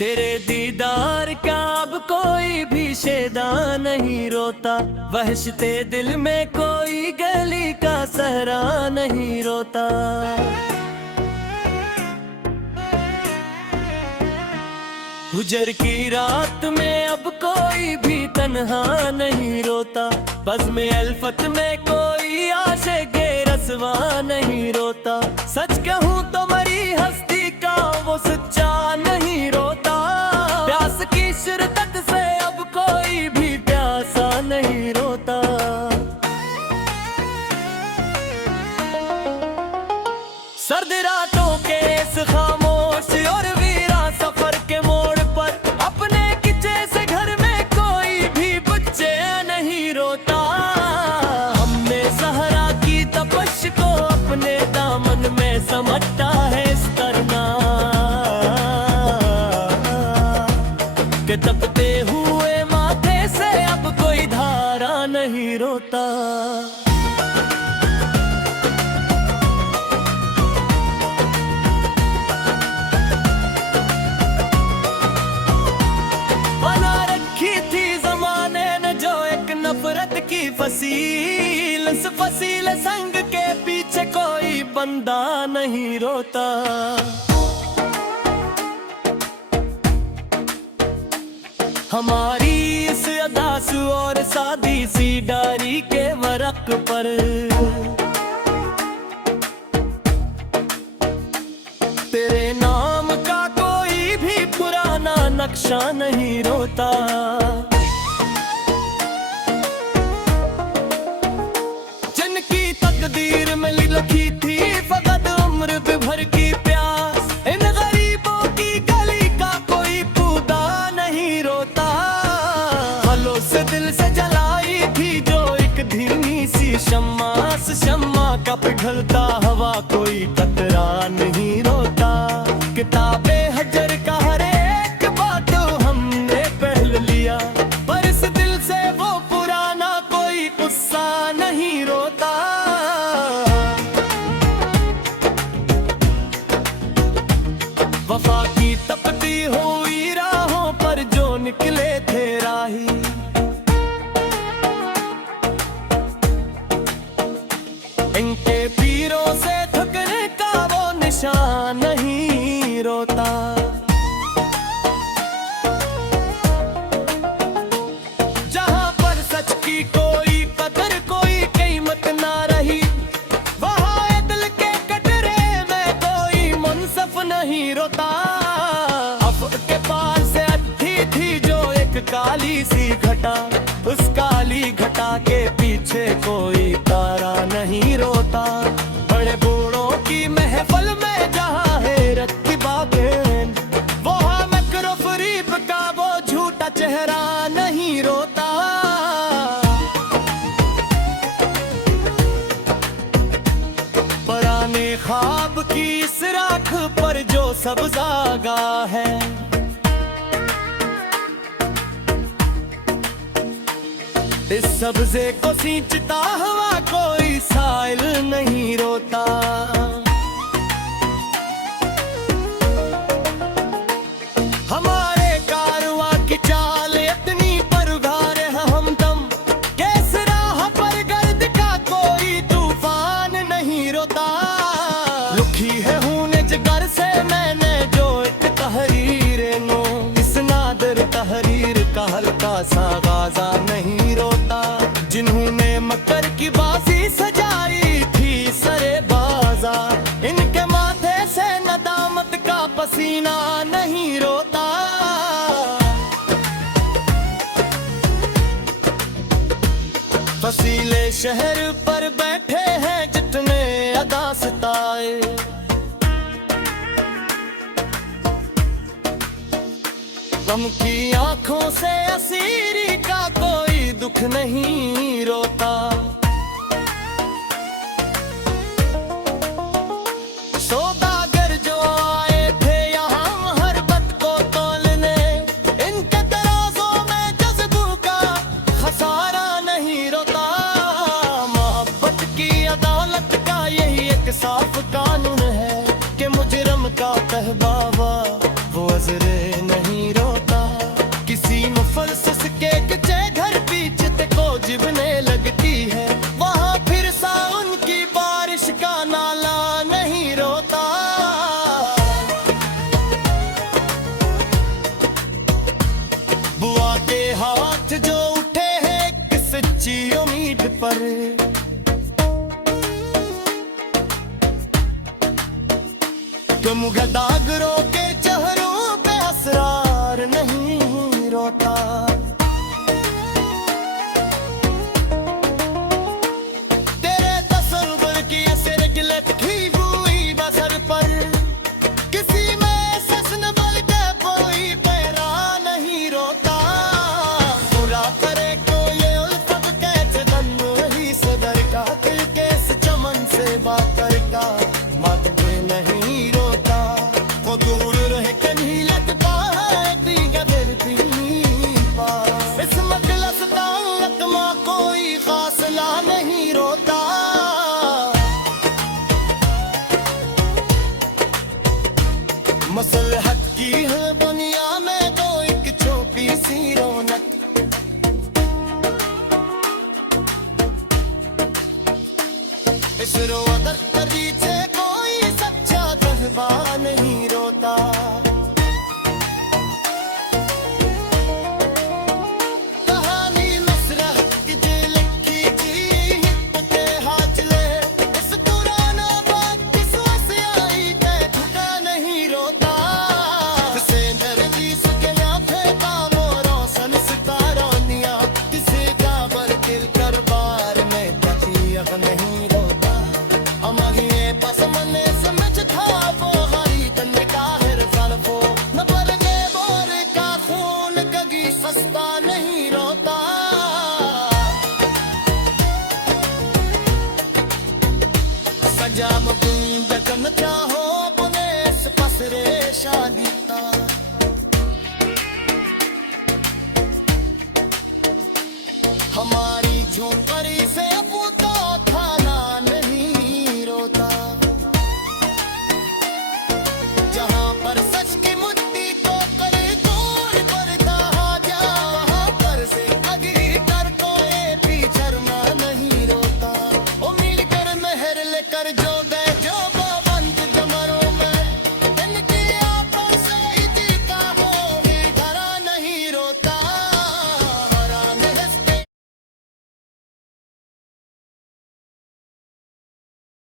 तेरे दीदार का अब कोई भी शेदा नहीं रोता, वहशते दिल में कोई गली का सहरा नहीं रोता। हुजर की रात में अब कोई भी तन्हा नहीं रोता, बज़्म अल्फत में कोई आशिक़े रसवा नहीं रोता। सच कहूँ तो मरी हस्ती का वो सच्चा नहीं रोता, प्यास की शिद्दत से अब कोई भी प्यासा नहीं रोता। सर्द रातों के इस खामोश और वीरा सफर के मोड़ पर अपने किचे से घर में कोई भी बच्चे नहीं रोता। हमने सहरा की तपश को अपने दामन में समझता है इस तरना कि तपते हुए माथे से अब कोई धारा नहीं रोता। नफरत की फसील, इस फसील संग के पीछे कोई बंदा नहीं रोता। हमारी इस अदास और सादी सी डायरी के वरक पर तेरे नाम का कोई भी पुराना नक्शा नहीं रोता। तकदीर में लिखी थी फकत उम्र भर की प्यास, इन गरीबों की गली का कोई पूदा नहीं रोता। फलों से दिल से जलाई थी जो एक धीमी सी शम्मा, शम्मा का पिघलता हवा कोई कतरा नहीं रोता। किताबें हजर का हर एक बात हमने पहल लिया, पर इस दिल से वो पुराना कोई गुस्सा नहीं रोता। वफा की तपती हुई राहों पर जो निकले थे राही, इनके पीरों से थकने का वो निशान नहीं रोता। जहां पर सच की कोई कदर कोई कीमत ना रही, वहां दिल के कटरे में कोई मुनसफ नहीं रोता। अब के पार से अथी थी जो एक काली सी घटा, उस काली घटा के पीछे कोई तारा नहीं रोता। बड़े बूढ़ों की महफिल में जहां हैरत की बातें, वहां मकरो फरीब का वो झूठा चेहरा नहीं रोता। पुराने ख्वाब की इस राख पर जो सब्ज़ा गा है, इस सब्ज़े को सींचता हुआ कोई साइल नहीं रोता। हमारे कारवां की चाल इतनी परगार है हमदम, किस राह पर गर्द का कोई तूफान नहीं रोता। लुखी है हूने जिगर से मैंने जो एक तहरीर नो, इस नादर तहरीर का हल्का सा गाजा नहीं रोता। जिन्होंने मकर की बाजी सजाई थी सरे बाजा, इनके माथे से नदामत का पसीना नहीं रोता। फसीले शहर पर बैठे हैं जितने अदा सिताए, गम की आंखों से असीरी का कोई दुख नहीं रोता। सौदागर जो आए थे यहाँ हर बात को तोलने, इनके तराजों में जज्बों का खसारा नहीं रोता। मोहब्बत की अदालत का यही एक साफ कानून है कि मुजरम का कहबावा वो अज़रे नहीं सफल सिसके कच्चे घर बीच ते को जिबने लगती है, वहां फिर सावन की बारिश का नाला नहीं रोता। बुआ के हाथ जो उठे हैं एक सच्ची उम्मीद पर, तुम गदागरों के चेहरों पे असरार नहीं रोता। तेरे तसव्वुर की असर गिलत की हुई बसर पर, किसी में ससन बल के कोई पैरा नहीं रोता। पूरा करे को ये उल्फत कैसे दन वही सदर का, दिल के इस चमन से बात करता मत के नहीं रोता। वो दूर रहे कहीं लगता है दीगा फिर दीपा, इस मजलिस का लकमा कोई फासला नहीं रोता। मसलहत की है दुनिया में तो एक छोटी सी रौनक, इस रोदर से कोई सच्चा जज्बा नहीं रोता। कहानी मसरत की जे लिखी थी ते हाचले, इस पुराना बात किस से आई ते ठुका नहीं रोता। से नरगिस के आंखें कामो रोशन सितारोनिया, किसी का बर दिल कर बार में कभी अग नहीं रोता। हमारी पास मने समझ था वो हरी तन का हर फलफो, न पर के बोर का खून कभी सस्ता नहीं रोता। सजाम गुंद कन चाहो पुने पसरे शादीता, हमारी झोपड़ी से